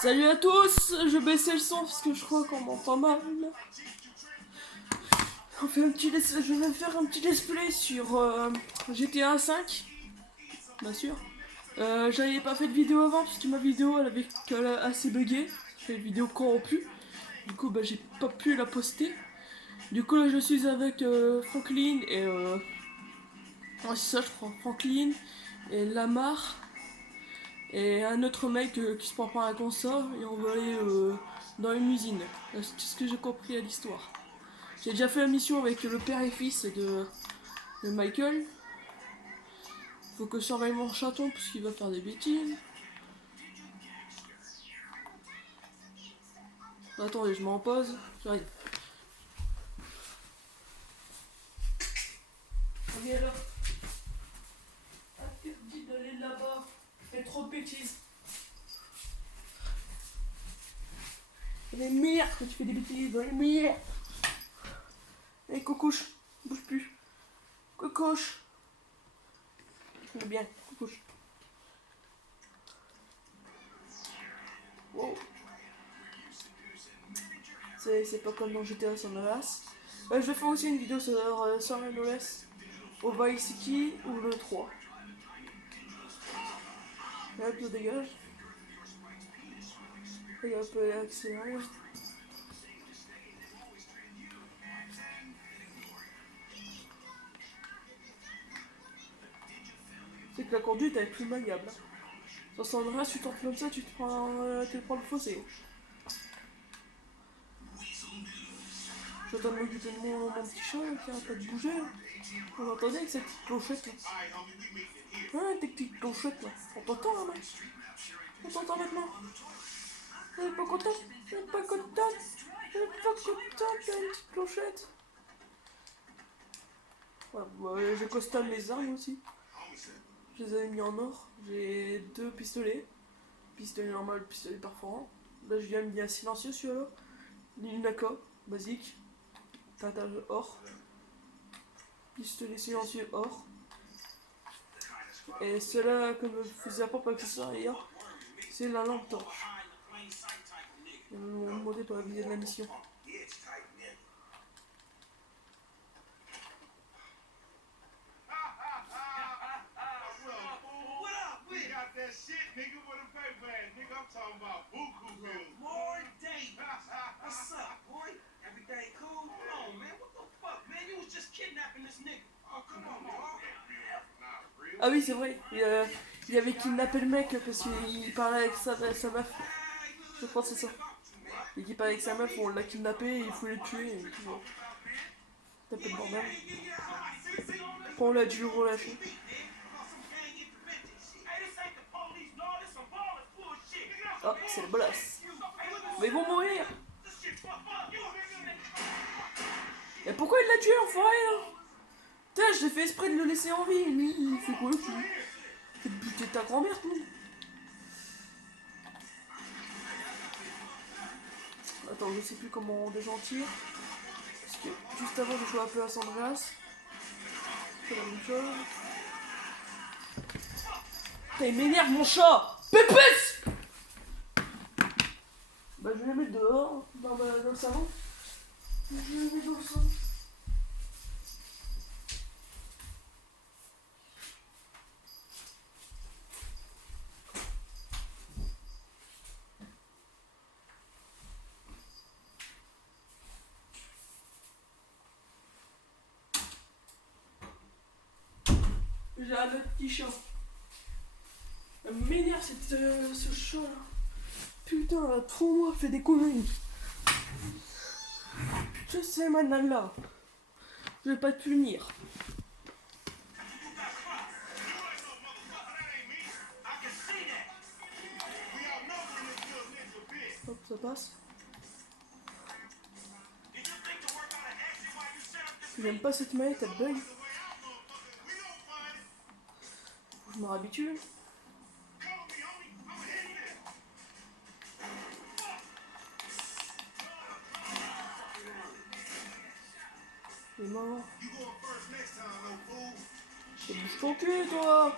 Salut à tous, je baissais le son parce que je crois qu'on m'entend mal. Je vais faire un petit let's play sur GTA 5, bien sûr. J'avais pas fait de vidéo avant parce que ma vidéo elle avait assez bugué. J'ai fait une vidéo corrompue. Du coup bah j'ai pas pu la poster. Du coup là je suis avec Franklin et ouais, c'est ça je crois, Franklin et Lamar. Et un autre mec qui se prend par un consort et on va aller dans une usine. C'est ce que j'ai compris à l'histoire. J'ai déjà fait la mission avec le père et fils de Michael. Faut que je surveille mon chaton parce qu'il va faire des bêtises. Attendez, je m'en pose. J'arrive. Regarde là. Interdit d'aller là-bas. Fais trop de bêtises. Dans les mires que tu fais des bêtises, dans les mires. Allez, cocouche, bouge plus. Cocouche. Je bien, cocouche. Wow. C'est pas comme dans GTA San Andreas. Je vais faire aussi une vidéo sur San Andreas au Vice City ou le 3. Là, je dégage. Il y a un peu accéléré. C'est que la conduite elle est plus maniable. Sur San Andreas, tu tournes comme ça, tu te prends le fossé. Je suis en train de m'occuper de mon petit chat qui arrête pas de bouger. Vous entendez avec cette petite clochette là? Ouais, tes petites clochettes là. On t'entend là, mec? On t'entend maintenant? Vous êtes pas content? Vous êtes pas content? Vous êtes pas content qu'il y a une petite clochette? Ouais, bah, j'ai custom mes armes aussi. Je les avais mis en or. J'ai 2 pistolets. Pistolet normal, pistolet perforant. Là, je viens de bien silencieux celui-là. Une AK, basique. Tintage or. Pistolet silencieux or. Et cela, comme je faisais à propos accessoire hier, c'est la lampe torche. Ils m'ont demandé pour la visée de la mission. Ah oui, c'est vrai. Il avait kidnappé le mec parce qu'il parlait avec sa meuf. Je crois que c'est ça. Et qu'il parlait avec sa meuf, on l'a kidnappé et il voulait le tuer. Et puis bon, tapé le bordel. Après, on l'a dû le relâcher. Ah, c'est le bolas. Mais ils vont mourir. Et pourquoi il l'a tué, l'enfoiré là? Putain, j'ai fait exprès de le laisser en vie. Lui, il fait quoi, tu fais buter ta grand-mère, tout. Attends, je sais plus comment déjà en tire. Parce que juste avant, je jouais un peu à San Andreas. C'est la même chose. Putain, il m'énerve mon chat. Pépès. Bah, je vais le mettre dehors, dans le salon. Je vais le mettre dans le salon. J'ai un autre petit chat. Elle m'énerve ce chat là. Putain, là, trop moi, fait des conneries. Je sais, Manala. Je vais pas te punir. Hop, ça passe. J'aime pas cette manette, elle bug. Faut que je me réhabitue. Il est mort. Bouge ton cul, toi.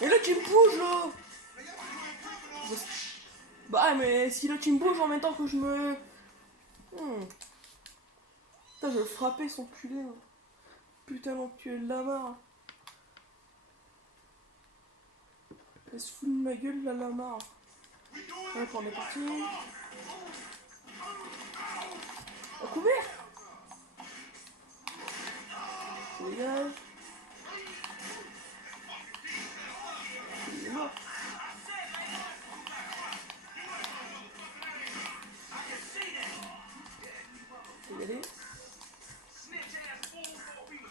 Et là, tu me bouges, là. Bah mais si l'autre il me bouge en même temps que je me... Putain, je vais le frapper son culé. Hein. Putain, l'enculé de la mare. Elle se fout de ma gueule, la mare. Hop, on est parti. À couvert. Je dégage. Il est mort. Je vais y aller.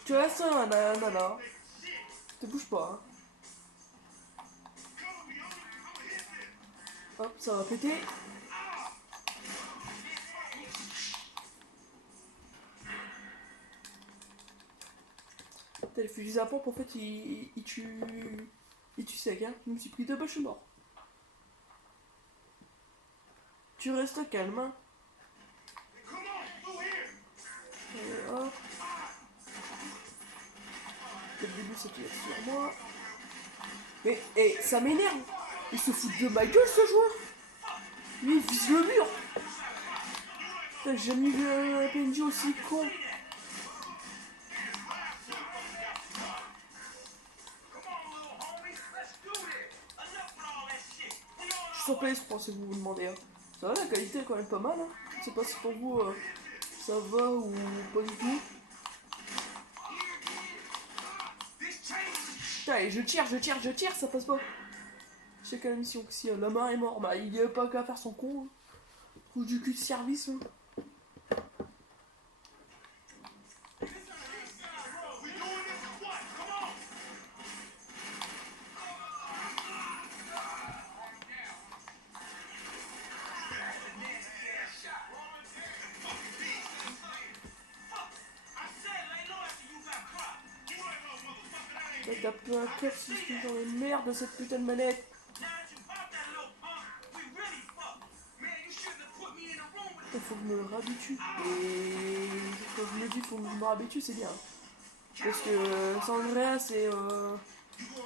Tu restes là, nana. Te bouge pas. Hein. Hop, ça va péter. T'as le fusil à pompe, en fait, il tue... Il tue sec, hein. Je me suis pris deux balles, je suis mort. Tu restes calme, hein. Et hop. Dès le début, ça tire sur moi. Mais, ça m'énerve. Il se fout de ma gueule, ce joueur. Lui, il vise le mur. Putain, j'ai jamais vu un PNJ aussi con. Je suis sur PS3 si vous vous demandez. Hein. Ça va, la qualité est quand même pas mal. Hein. Je sais pas si pour vous ça va ou pas du tout. Putain, et je tire, ça passe pas. Je sais quelle mission que si la main est mort, bah il n'y a pas qu'à faire son con. Hein. Trouve du cul de service. Hein. T'as peu un cœur si je suis dans les merdes de cette putain de manette. Il faut que je me réhabitue. Et quand je me dis faut que je me réhabitue, c'est bien. Parce que San Andreas c'est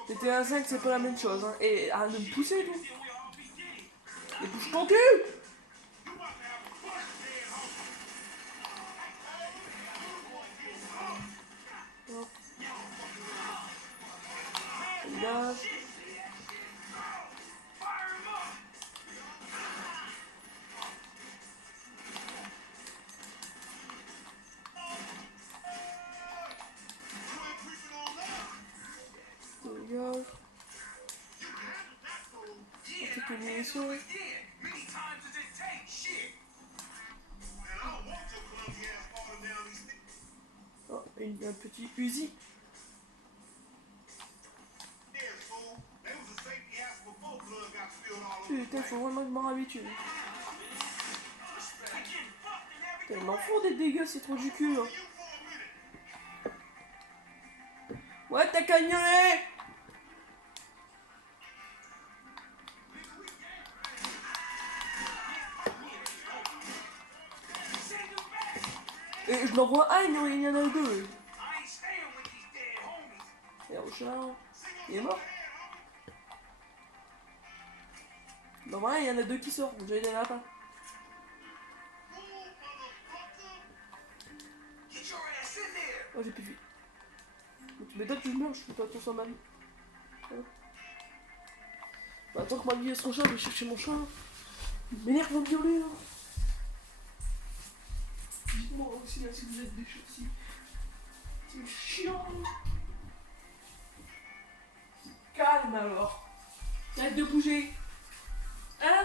GTA 5 c'est pas la même chose. Hein. Et arrête de me pousser tout. Et bouge ton cul. Hop. Là. Dégage. Quelques munitions. Oh, un petit Uzi. Putain, faut vraiment que je m'en habitue. Putain, il m'en faut des dégâts, c'est trop du cul. Hein. Ouais, t'as cagnolé. Et je l'envoie un, il y en a deux. Et Rochard, il est mort. Non, ouais, il y en a deux qui sortent, j'ai des lapins. Oh, j'ai plus de vie. Tu m'étonnes que je meurs, je fais pas attention à ma vie. Ouais. Bah, tant que ma vie est trop chère, je vais chercher mon chat. Il m'énerve à me violer. Hein. Dites-moi aussi là, si vous êtes des chats aussi. C'est chiant. Calme alors. Arrête de bouger. Hein?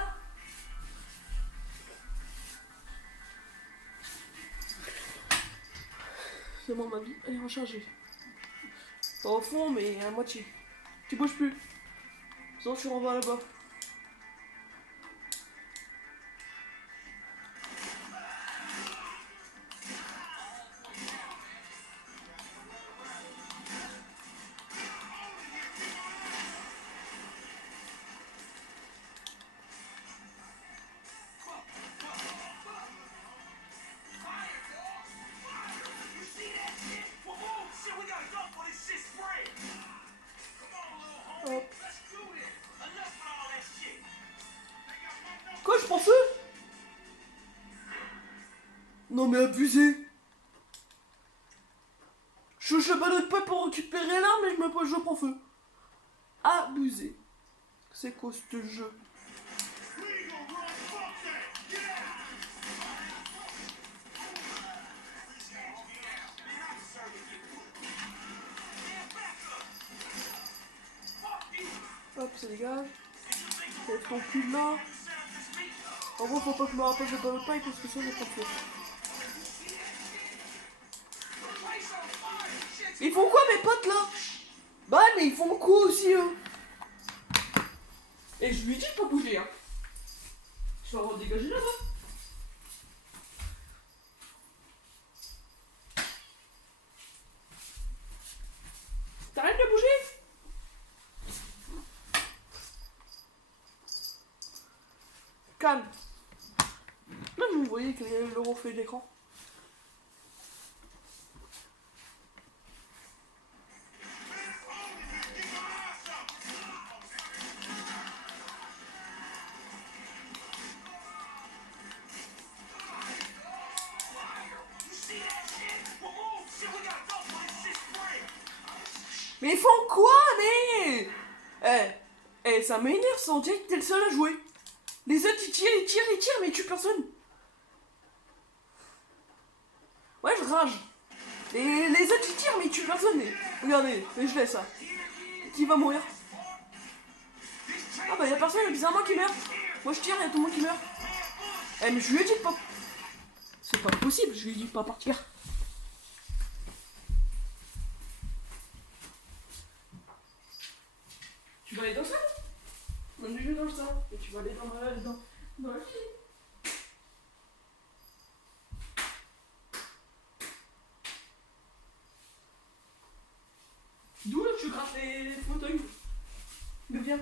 C'est bon, ma vie, elle est rechargée. Pas au fond, mais à moitié. Tu bouges plus. Sinon, tu renvoies là-bas. Hop. Non mais abusé. Je balade pas pour récupérer l'arme mais je prends feu. Abusé. C'est quoi ce jeu? Hop, ça dégage. Faut ton cul là. En gros, faut pas que je me rapproche de Battle Pipe parce que ça, j'ai pas fait. Ils font quoi, mes potes là? Bah, mais ils font quoi aussi, eux? Et je lui dis de pas bouger, hein. Je vais redégager là-bas. T'arrêtes de bouger? Calme. Même vous voyez qu'il y a le reflet d'écran. Mais ils font quoi, mais ça m'énerve, ça, on dirait que t'es le seul à jouer. Les autres, ils tirent, mais ils tuent personne. Ouais, je rage. Les autres, ils tirent, mais ils tuent personne. Regardez, mais je laisse ça. Qui va mourir? Ah bah y'a personne, bizarrement qui meurt. Moi je tire, y'a tout le monde qui meurt. Mais je lui ai dit de pas... C'est pas possible, je lui ai dit de pas partir. Tu vas aller dans ça? On est dans ça. Et tu vas aller dans la file. D'où là tu grattes les fauteuils? Mais viens.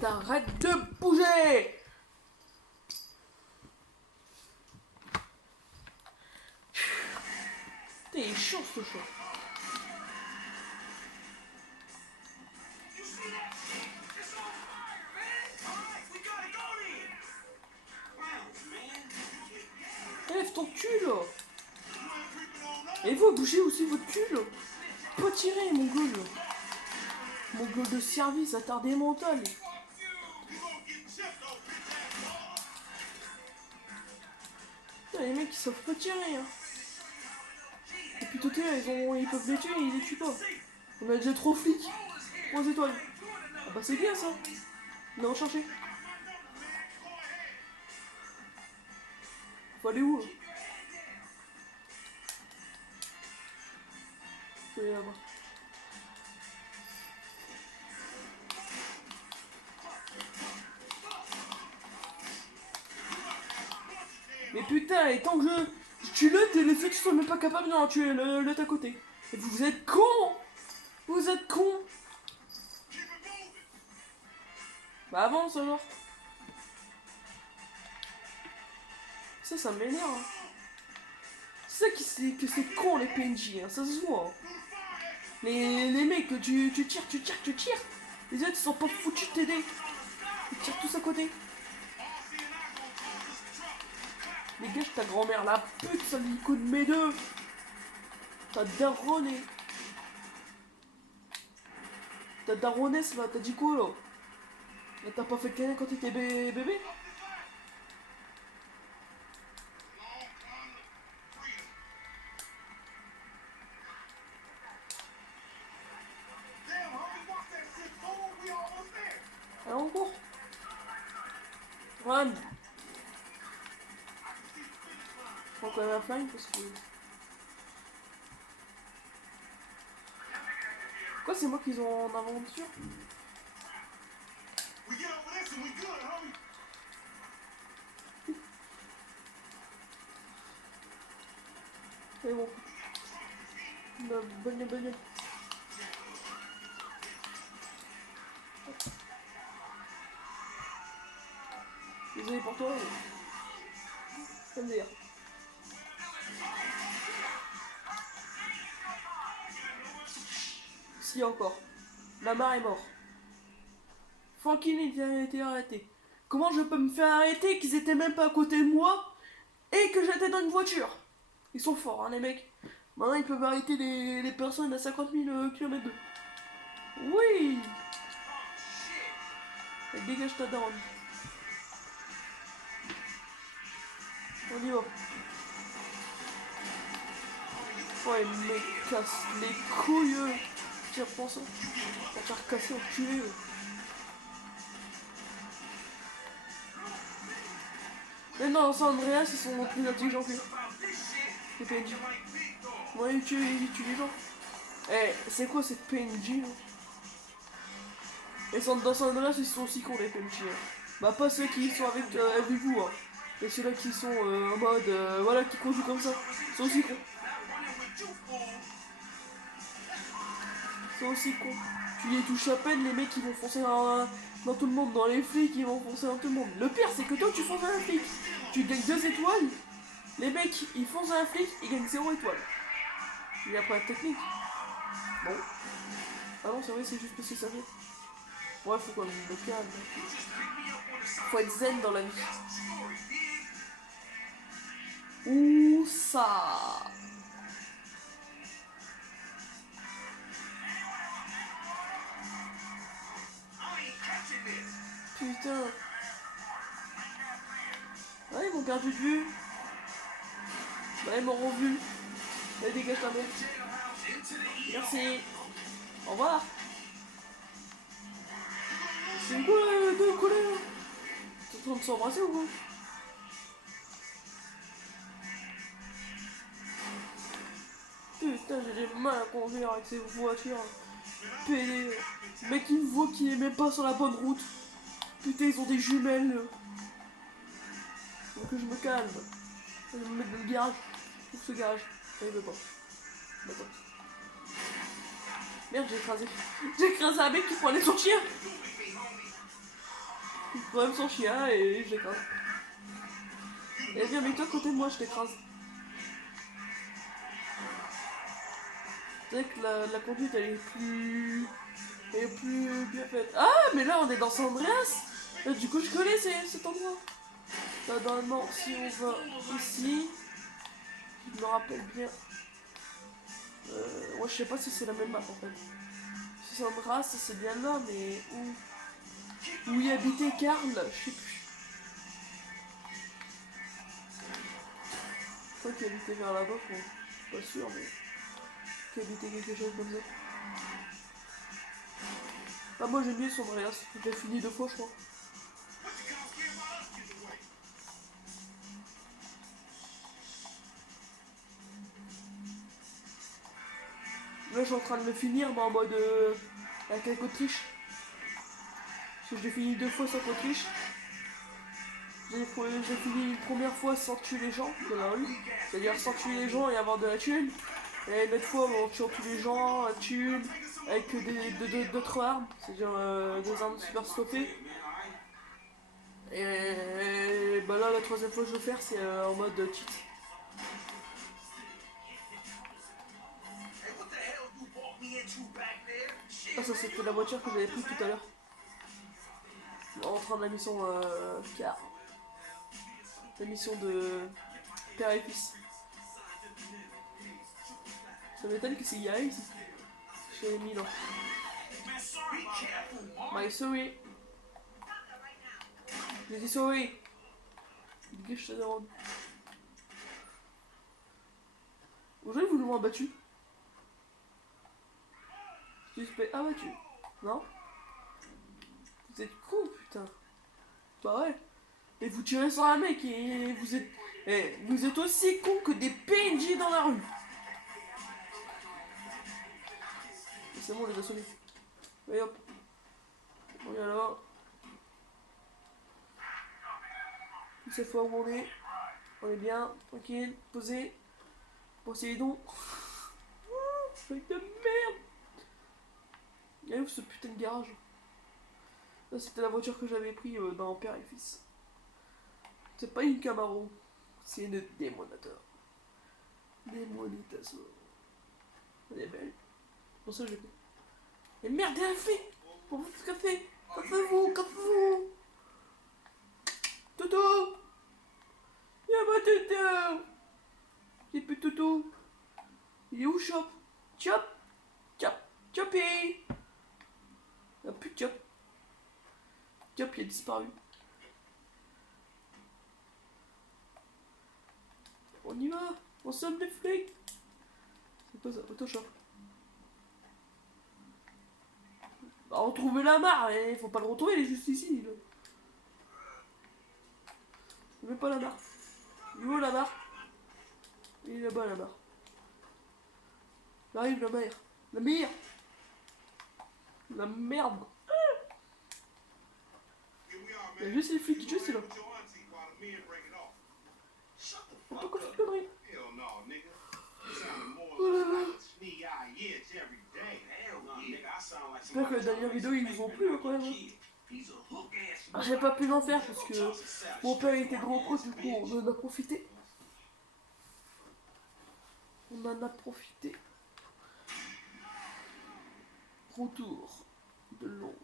T'arrêtes de bouger! T'es chaud ce chat. Lève ton cul là! Et vous bougez aussi votre cul là! Pas tirer mon gueule! Mon gueule de service attardé mental! Putain, les mecs ils savent pas tirer hein! Et puis Toté, ils peuvent les tuer et ils les tuent pas! On a déjà 3 flics! 3 étoiles! Ah bah c'est bien ça! On a recherché! Faut aller où là? Faut aller là-bas. Mais putain, et tant que je tue l'autre et les flics sont même pas capables d'en tuer l'autre à côté. Et vous êtes cons! Vous êtes cons! Bah avance alors! Ça m'énerve. Hein. C'est ça que c'est con les PNJ, hein, ça se voit. Hein. Les mecs, tu tires. Les autres ils sont pas foutus de t'aider. Ils tirent tous à côté. Dégage ta grand-mère, la pute, ça lui coup de mes deux. T'as daronné. T'as daronesse là, t'as dit quoi là? T'as pas fait de câlin quand t'étais bébé? Allez, on court. Run. Je prends quand même un flingue parce que... Quoi, c'est moi qu'ils ont en aventure? C'est bon. Bonne. Désolé pour toi, mais... Comme dire. Si encore. La mare est mort. Franklin il a été arrêté. Comment je peux me faire arrêter qu'ils étaient même pas à côté de moi et que j'étais dans une voiture? Ils sont forts, hein, les mecs. Maintenant, ils peuvent arrêter les personnes à 50 000 km/h. Oui! Et dégage ta daronne. On y va. Ouais, ils me cassent les couilles. Tiens, prends ça. On va te faire casser, enculé. Mais non, San Andreas, ils sont plus intelligents que les PNJ. Ouais, ils tuent les gens. Eh, c'est quoi cette PNJ là? Et dans San Andreas, ils sont aussi cons les PNJ. Hein. Bah, pas ceux qui sont avec vous, hein. Et ceux-là qui sont en mode, voilà, qui conduisent comme ça. Ils sont aussi cons. Ils sont aussi cons. Tu les touches à peine, les mecs ils vont foncer dans tout le monde. Dans les flics, ils vont foncer dans tout le monde. Le pire, c'est que toi, tu fonces dans un flic. Tu gagnes 2 étoiles. Les mecs, ils foncent dans un flic, ils gagnent 0 étoile. Il y a pas de technique. Bon. Ah non, c'est vrai, c'est juste parce que ça vient. Ouais, faut quand même me calme. Faut être zen dans la vie. Où ça? Putain. Ouais, ils m'ont perdu de vue. Bah, ils m'auront vu. Allez, dégage ta mère. Merci. Au revoir. C'est quoi de coller là? T'es en train de s'embrasser ou quoi? Putain, j'ai des mal à conduire avec ces voitures. PD. Le mec il me voit qu'il est même pas sur la bonne route. Putain, ils ont des jumelles. Faut que je me calme. Je vais me mettre dans le garage. Trouve ce garage. Ça, il veut pas. D'accord. Merde, j'ai écrasé. J'ai écrasé un mec qui prenait son chien. Il prend même son chien et je l'écrase. Et viens, mets-toi à côté de moi, je t'écrase. C'est vrai que la conduite elle est plus. Elle est plus bien faite. Ah, mais là on est dans San Andreas. Du coup, je connais cet endroit. Là, normalement, si on va ici, je me rappelle bien. Ouais, je sais pas si c'est la même map en fait. Si San Andreas, c'est bien là, mais où y habitait Karl, je sais plus. Je crois qu'il habitait vers là-bas, pas sûr, mais qu'il habitait quelque chose comme ça. Ah, moi j'aime bien San Andreas, j'ai fini 2 fois, je crois. Là, je suis en train de le finir, mais en mode avec Autriche. Parce que je l'ai fini 2 fois sans Autriche. J'ai fini une première fois sans tuer les gens de la rue. C'est-à-dire sans tuer les gens et avoir de la thune. Et une autre fois en tuant tous les gens, thune, avec d'autres armes. C'est-à-dire des armes super stoppées. Et bah là, la troisième fois que je vais faire, c'est en mode cheat. Ah, ça c'était la voiture que j'avais prise tout à l'heure. En train de la mission car. La mission de père et fils. Ça m'étonne que c'est hier ici. Chez Milan. My sorry. J'ai dit sorry. Dégage ta daronne. Aujourd'hui vous l'avez abattu. Suspect abattu. Non? Vous êtes con putain. Bah ouais. Et vous tirez sur un mec et vous êtes. Eh, vous êtes aussi con que des PNJ dans la rue. C'est bon, on les a sauvés. Et hop. On est là. Cette fois où on est bien, tranquille, posé. Poséidon. Avec de merde. Et où ce putain de garage? Ça c'était la voiture que j'avais pris dans Père et Fils. C'est pas une Camaro, c'est une démonateur. Démonitation. Elle est belle. Pour ça, j'ai pris. Et merde, elle a fait. Pour vous ce café. Cassez-vous. Toto. Y'a pas Toto. Y'a plus Toto. Il est où Chop? Chop. Chop. Choppy. Y'a plus de Chop. Chop il a disparu. On y va. On somme les flics. C'est quoi ça? Photoshop. Bah, retrouver la barre, il faut pas le retrouver, il est juste ici. Là. Je mets pas la barre. Il est où la barre? Il est là-bas la barre. J'arrive la mère. La mère. La merde. Il y a juste les flics juste là. Faut pas qu'on fasse de conneries. Oh là là. J'espère que la dernière vidéo ils nous ont plu quand même. Ah, j'ai pas pu l'en faire parce que mon père était grand pro, du coup on en a profité. On en a profité. Retour de l'oncle.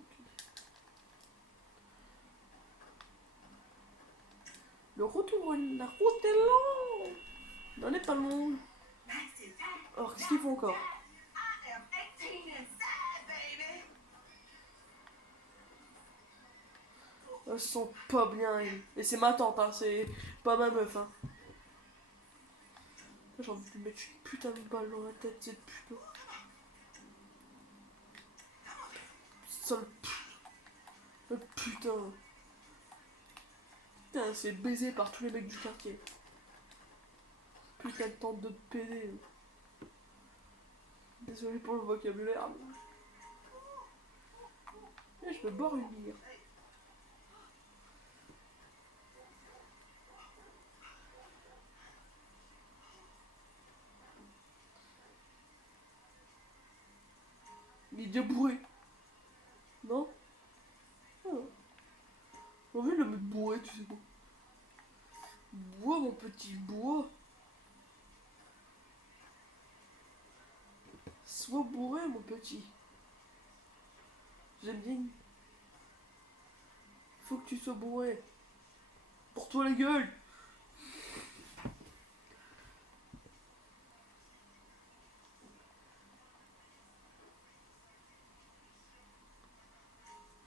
Le retour, la route est longue. Non, n'est pas longue. Alors qu'est-ce qu'il faut encore? Elles sont pas bien. Et c'est ma tante, hein, c'est pas ma meuf. Hein. J'ai envie de lui mettre une putain de balle dans la tête, cette putain. Sale putain. Putain, c'est baisé par tous les mecs du quartier. Putain de tante de PD. Désolé pour le vocabulaire. Mais... je peux boire une bière. Il est déjà bourré. Non? Ah. J'ai envie de le mettre bourré, tu sais quoi. Bois, mon petit, bois. Sois bourré, mon petit. J'aime bien. Faut que tu sois bourré. Pour toi, la gueule.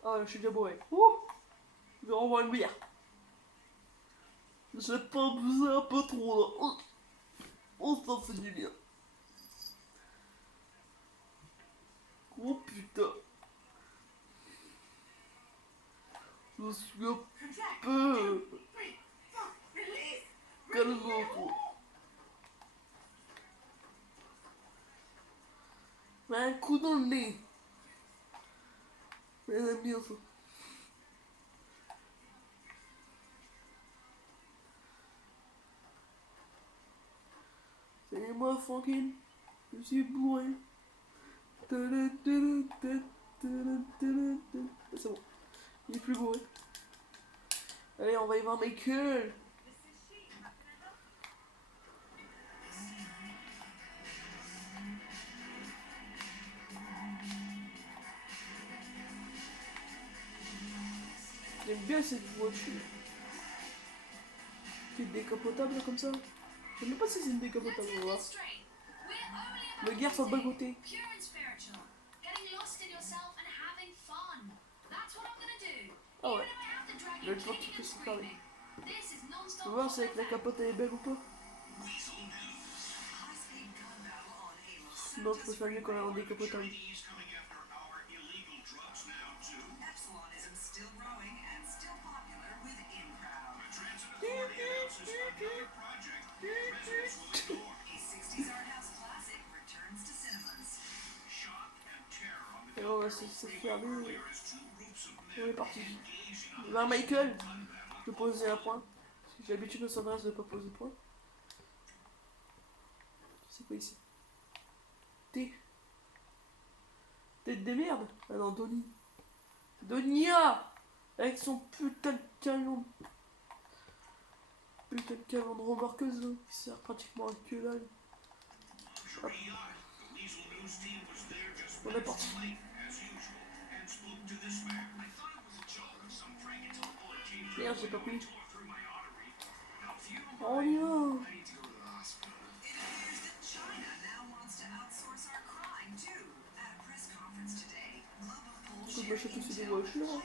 Ah, là, je suis déjà bourré. Ouh, je vais renvoyer une bière. J'ai pas abusé un peu trop, là. Oh, oh ça fait du bien. Oh, putain. Je suis un peu... calme-toi. Un coup dans le nez. Elle aime bien ça. C'est moi, Franklin. Je suis bourré. C'est bon. Il est plus bourré. Allez, on va y voir Michael. J'aime bien cette voiture. Qui est décapotable comme ça. Je sais même pas si c'est une décapotable, on va voir. Le gars sur le bas côté. Ah ouais. Le temps qui peut se parler. On va voir si avec la capote elle est belle ou pas. Non, je préfère mieux quand elle est en décapotable. Et on va se faire lui. On est parti. Là, Michael, je vais poser un point. J'ai l'habitude au sondage de ne pas poser point. C'est quoi ici? T. Tête de merde. Ah non, Donnie. Donia. Avec son putain de camion. Putain de camion de remorqueuse hein, qui sert pratiquement à que dalle. Hop. On est parti. Merde, j'ai pas pris. Oh non. Je peux m'acheter aussi des voitures. Hein.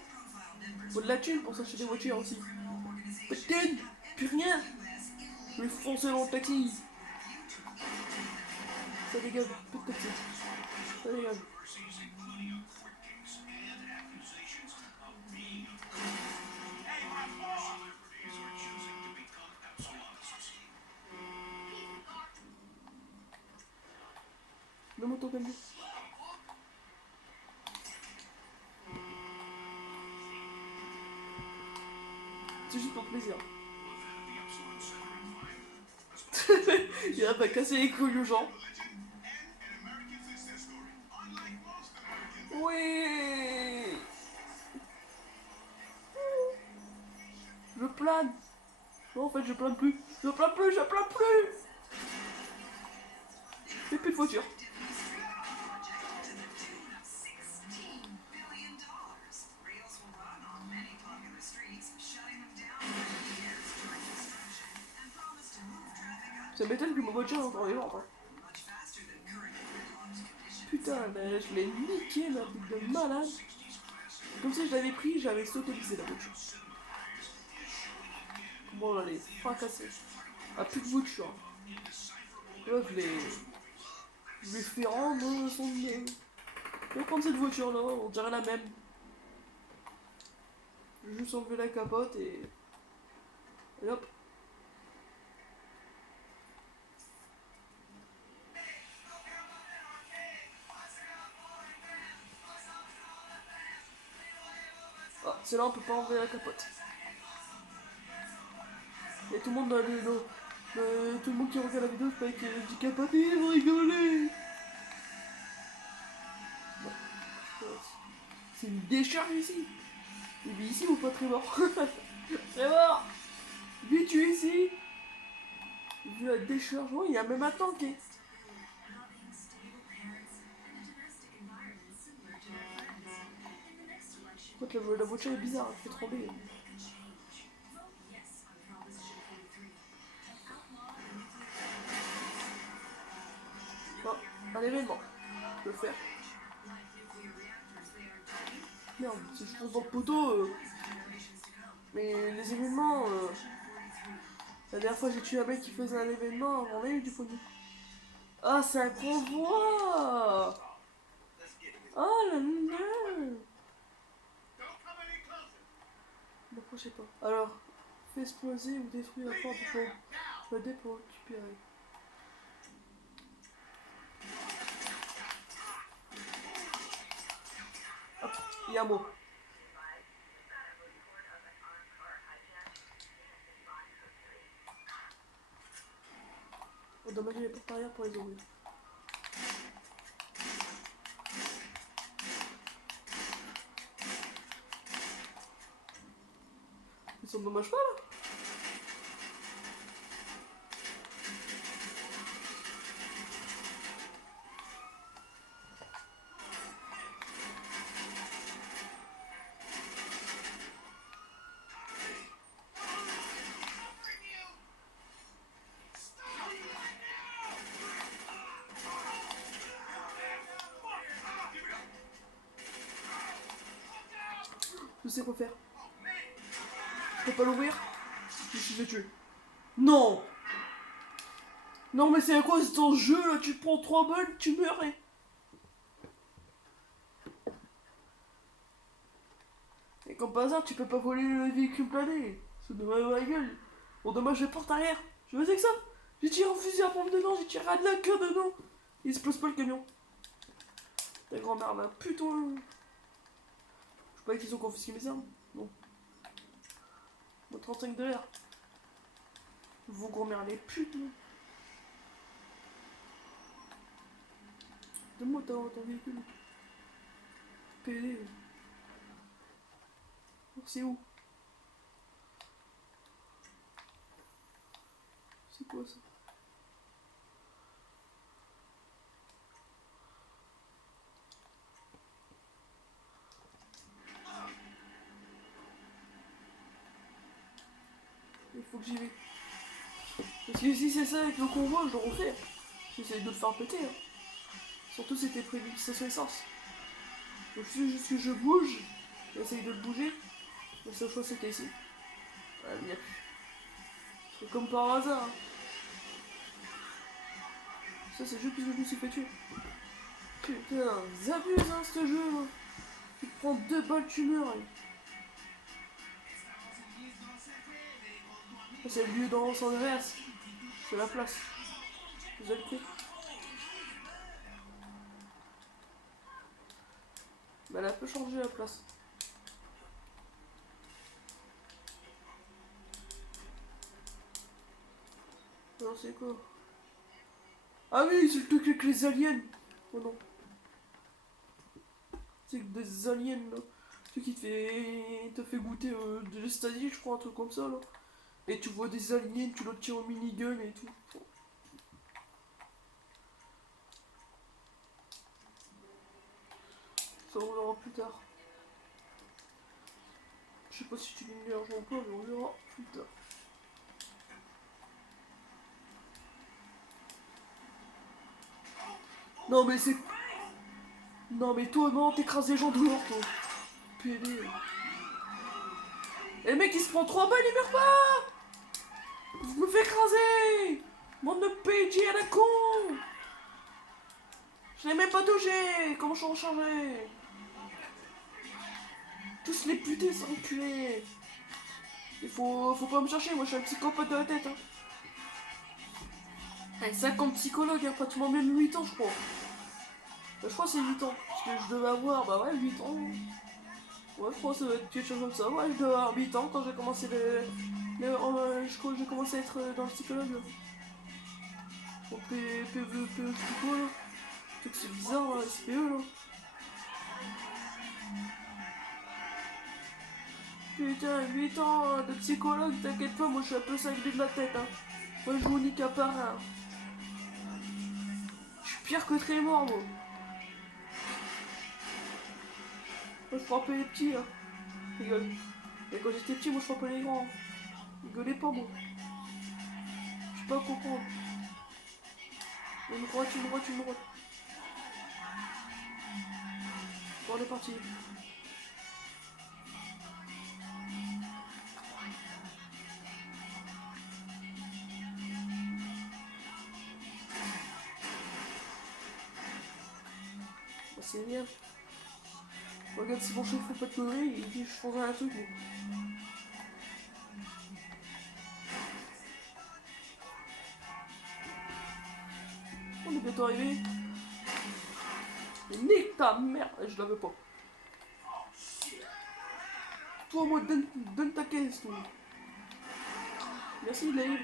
Faut de la thune pour s'acheter des voitures aussi. Pas de thune, plus rien. Je vais foncer dans le taxi. Ça dégage, plus de taxi. Ça dégage. Donne-moi ton camion. C'est juste pour plaisir. Il a pas cassé les couilles aux gens. Oui. Je plane. Non, en fait, je plane plus. Je plane plus, je plane plus. J'ai plus de voiture. Ça m'étonne que ma voiture ait encore des ventes. Hein. Putain, mais je l'ai niqué, ma truc de malade. Comme si je l'avais pris, j'avais sautolisé la voiture. Comment on allait fracasser. Ah, plus de voiture. Là, je l'ai fait rendre son... Je vais prendre cette voiture là, on dirait la même. Je vais juste enlever la capote et hop. Ah, c'est là on peut pas enlever la capote. Et tout le monde dans tout le monde qui regarde la vidéo, c'est pas que je dis capote, ils vont rigoler. C'est une décharge ici. Il vit ici ou pas Trevor? Trevor, vis-tu ici? Vu la décharge, oh, il y a même un tank. En fait, la voiture est bizarre, elle fait trembler. Oh, un événement. Je peux le faire. Merde, si je fonce dans le poteau. Mais les événements. La dernière fois, j'ai tué un mec qui faisait un événement, on a eu du pognon. Ah, c'est un convoi! Oh là là! N'approchez pas. Alors, fais exploser ou détruire la porte du fond. Je vais aider pour récupérer. Hop, il y a un mot. On doit mettre les portes arrière pour les ouvrir. Ils sont dommages pas là? Je sais quoi faire. Je peux pas l'ouvrir. Je suis fait tuer. Non! Non mais c'est quoi ce jeu là? Tu prends 3 balles, tu meurs et... Et comme par hasard, tu peux pas voler le véhicule plané. C'est de ma gueule. Bon, dommage, je porte arrière. Je faisais que ça. J'ai tiré un fusil à pompe dedans, j'ai tiré à de la queue dedans. Il explose pas le camion. Ta grand-mère, là, putain. Je sais pas qu'ils ont confisqué mes armes. Non. Bon, 35 $. Vos grand-mères, les putes, non. Donne-moi ton véhicule. PD. C'est où? C'est quoi ça? faut que j'y vais. Parce que si c'est ça avec le convoi, je le refais. J'essaye de le faire péter. Hein. Surtout c'était prévu une station essence. Donc juste que je bouge, j'essaye de le bouger. Le seul choix c'était ici. Ouais, il n'y a plus. C'est comme par hasard. Hein. Ça c'est juste parce que je me suis fait tuer. Putain, j'abuse hein ce jeu là. Tu te prends 2 balles, tu meurs. Hein. C'est le lieu dans San Andreas. C'est la place. Vous avez pris. Bah elle a peu changé la place. Non c'est quoi? Ah oui, c'est le truc avec les aliens. Oh non. C'est des aliens là. Ce qui te fait goûter de l'estadie, je crois, un truc comme ça là. Et tu vois des aliens, tu leur tires au minigun et tout. Ça on verra plus tard. Je sais pas si tu gagnes de l'argent ou pas, mais on verra plus tard. Non mais c'est... Non mais toi non, t'écrases les gens dehors toi. Pédé. Et le mec il se prend 3 balles, il meurt pas. Je me fais écraser. Bande de PJ à la con. Je l'ai même pas touché. Comment je suis rechargé? Tous les putains sont enculés. Il faut pas me chercher, moi je suis un psychopathe de la tête. Hein. Avec 50 psychologues, hein, pratiquement même 8 ans je crois. Je crois que c'est 8 ans. Parce que je devais avoir, bah ouais, 8 ans. Ouais, je crois que ça va être quelque chose comme ça. Ouais, je devais avoir 8 ans quand j'ai commencé je crois que j'ai commencé à être dans le psychologue. Là. Au PVE, psycho là. Je sais que c'est bizarre là, SPE là. Putain, 8 ans de psychologue, t'inquiète pas, moi je suis un peu cinglé de la tête. Hein. Moi je joue nique à part. Hein. Je suis pire que Trémor, moi. Moi je frappais les petits. Hein. Rigole. Et quand j'étais petit, moi je frappais les grands. Rigolez pas, moi. Je sais pas comprendre. Une droite, une droite, une droite. Bon, on est parti. Bah, c'est bien. Regarde, si mon chef fait pas de conneries, il dit je ferai un truc. Mais... On est bientôt arrivé. Mais nique ta mère, je l'avais pas. Toi, moi, donne ta caisse, toi. Merci, Dave.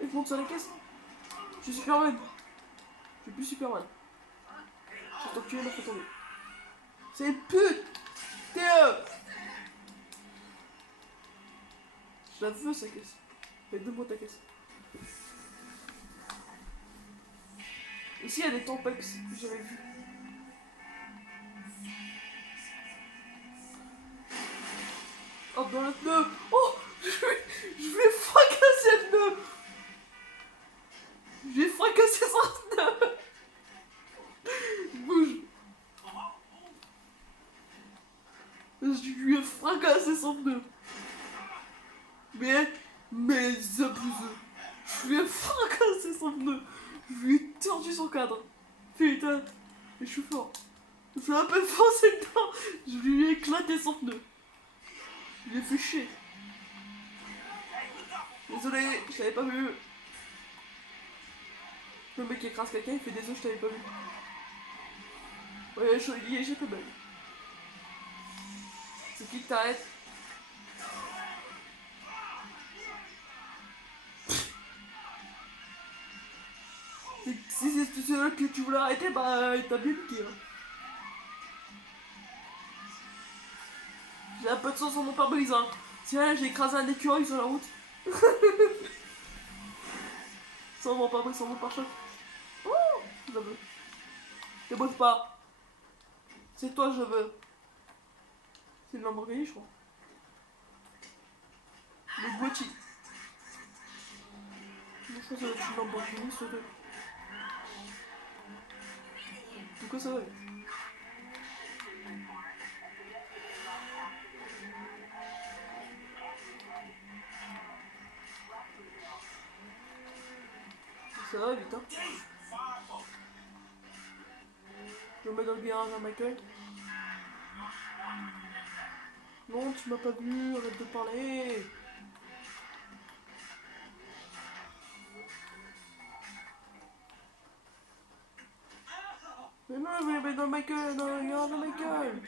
Et monte sur la caisse. Je suis Superman. Je suis plus Superman. Je t'en tuer, là, faut tomber. C'est une pute. Théo. Je la veux, sa caisse. Mais donne-moi ta caisse. Ici, il y a des Tampax, j'avais vu. Hop, dans le pneu. Oh, je vais fracasser le pneu. Je vais fracasser son pneu. Bouge. Je lui ai fracassé son pneu. Mais abuseux. Je lui ai fracassé son pneu. Je lui ai tordu son cadre. Putain, je suis fort. Je suis un peu foncé dedans. Je lui ai éclaté son pneu. Je lui ai fait chier. Désolé, je t'avais pas vu. Le mec qui écrase quelqu'un, il fait désolé, je t'avais pas vu. Ouais, j'ai fait mal. C'est qui que t'arrêtes? Si c'est celui que tu voulais arrêter, bah t'as bien piqué. Hein. J'ai un peu de sang sur mon pare-brise. Hein. Tiens, j'ai écrasé un écureuil sur la route. Sans mon pare-brise, sans mon pare-choc. Oh, je veux. T'ébosse pas. C'est toi, je veux. C'est une Lamborghini, je crois. Le boîtier. Je crois que ça va être une Lamborghini, ce truc. Pourquoi ça va vite? Ça va vite, hein. Je me mets dans le garage à Michael. Non, tu m'as pas vu, arrête de parler. Mais non, je vais mettre dans Michael, dans le garage à Michael.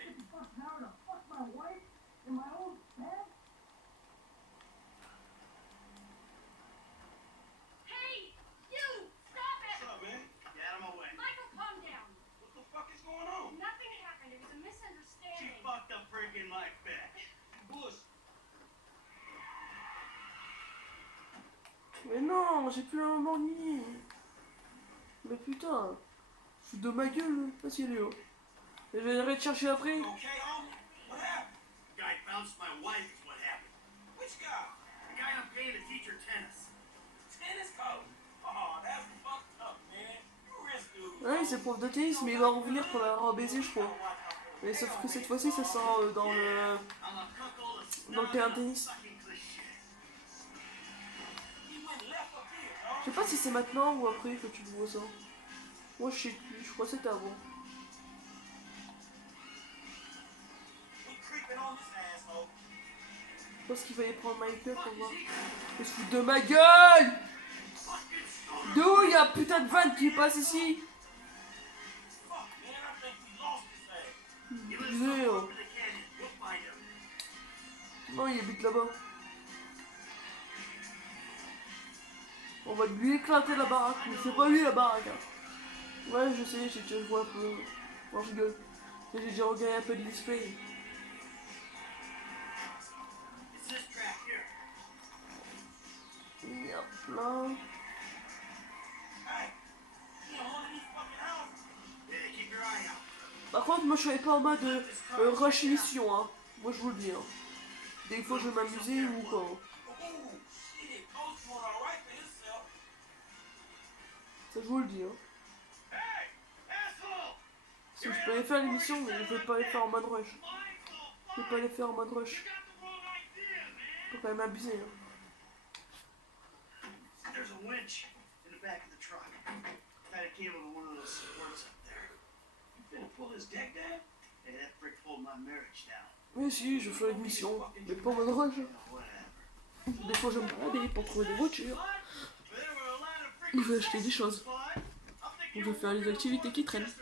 Mais non, j'ai plus un Lamborghini. Mais putain, je suis de ma gueule, vas-y Léo. Et je vais te chercher après. Ouais, c'est prof de tennis, mais il va revenir pour la rebaiser, je crois. Mais sauf que cette fois-ci, ça sera dans le terrain de tennis. Je sais pas si c'est maintenant ou après que tu vois ça. Moi, je sais plus, je crois que c'était avant. Je pense qu'il fallait prendre Michael pour voir. Je suis de ma gueule! D'où il y a putain de vanne qui passe ici? Non, il habite là-bas. On va lui éclater la baraque, mais c'est pas lui la baraque. Hein. Ouais, je sais, j'ai déjà joué un peu. Non, je rigole. J'ai déjà regardé un peu de display. Hop là. Par contre, moi je suis pas en mode rush mission, hein. Moi je vous le dis. Hein. Des fois je vais m'amuser ou quoi. Ça je vous le dis. Hein. Si je peux aller faire l'émission, mais je vais pas les faire en mode rush. Je vais pas les faire en mode rush. Faut quand même abuser. Hein. Oui, si, je fais l'émission, mais pas en mode rush. Des fois, je me balader pour trouver des voitures. Il veut acheter des choses. Je vais faire les activités qui traînent.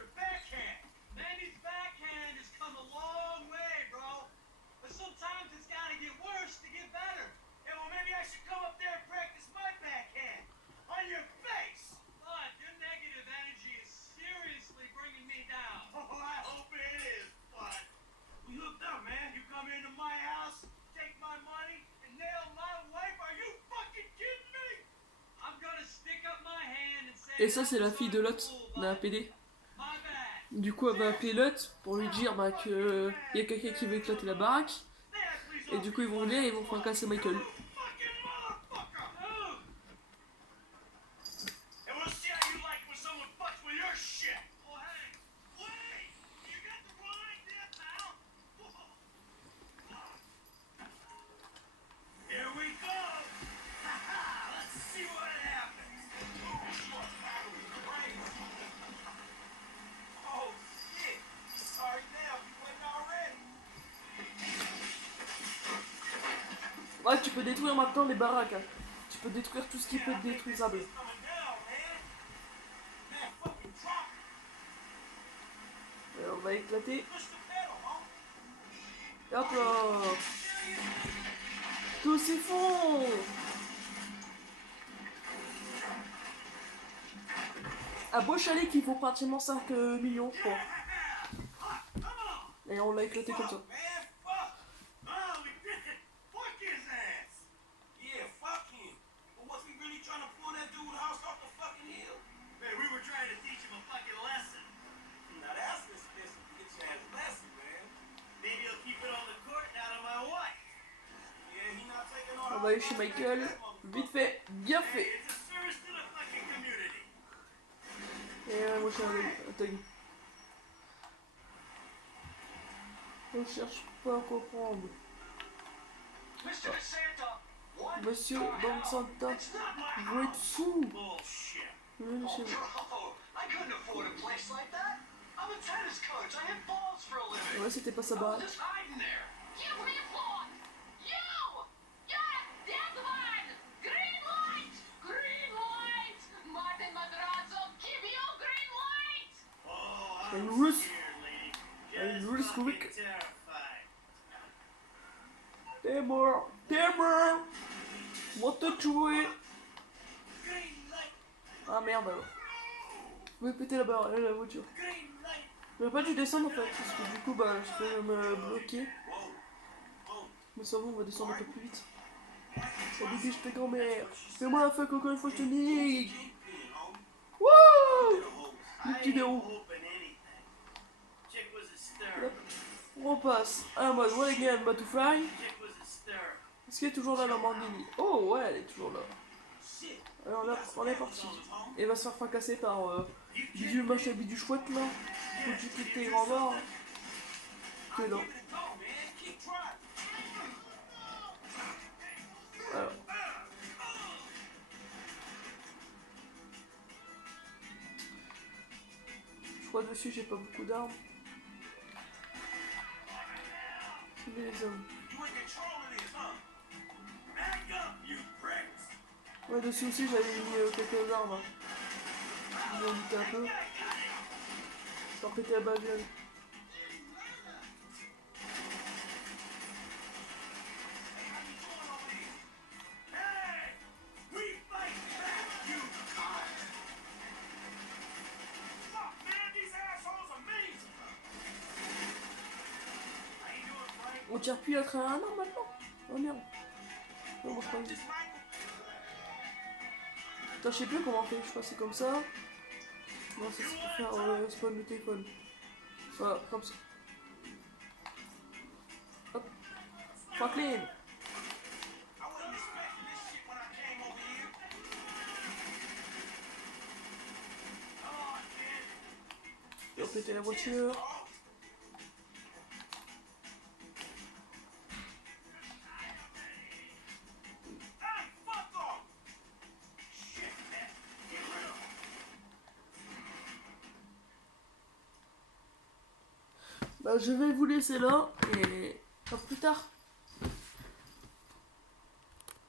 Et ça, c'est la fille de Lot, d'un PD. Du coup, elle va appeler Lot pour lui dire bah, qu'il y a quelqu'un qui veut éclater la baraque. Et du coup, ils vont venir et ils vont fracasser Michael. Ouais, tu peux détruire maintenant les baraques. Hein. Tu peux détruire tout ce qui peut être détruisable. Et on va éclater. Et hop là. Tous y font. Un beau chalet qui vaut pratiquement 5 millions, je crois. Et on l'a éclaté comme ça. On va aller chez Michael. Vite fait, bien fait. Et moi je suis un thug. On cherche pas à comprendre. Monsieur Don Santa, vous êtes fou. Venez chez vous. Ouais, c'était pas sa baraque. Une russe quick. T'es mort, moi te tuer. Ah merde alors. Vous pouvez péter la voiture. J'aurais pas dû descendre en fait, parce que du coup bah je vais me bloquer. Mais ça va, on va descendre un peu plus vite. Ça dégage ta grand-mère. Fais-moi la fuck encore une fois, je te nique. Wouh! Le petit déroux. On repasse à mode one again, but to fly. Est-ce qu'elle est toujours là, la Lamborghini? Oh ouais, elle est toujours là. Alors là, on est parti. Et elle va se faire fracasser par Bidu machin, Bidu chouette là. Faut que tu quittes tes grands morts. Que non. Alors. Je crois dessus, j'ai pas beaucoup d'armes. Je mets les hommes. Ouais, dessus aussi, j'avais mis quelques armes. J'ai en douté un peu. Sans péter la baguette. On tire plus à travers un an maintenant. Oh merde. Non, moi je crois que... Putain, je sais plus comment on fait, je crois que c'est comme ça. Non, c'est pour faire spawn le téléphone. Voilà, comme ça. Hop. Franklin. Et on péter la voiture. Bah, je vais vous laisser là et à plus tard.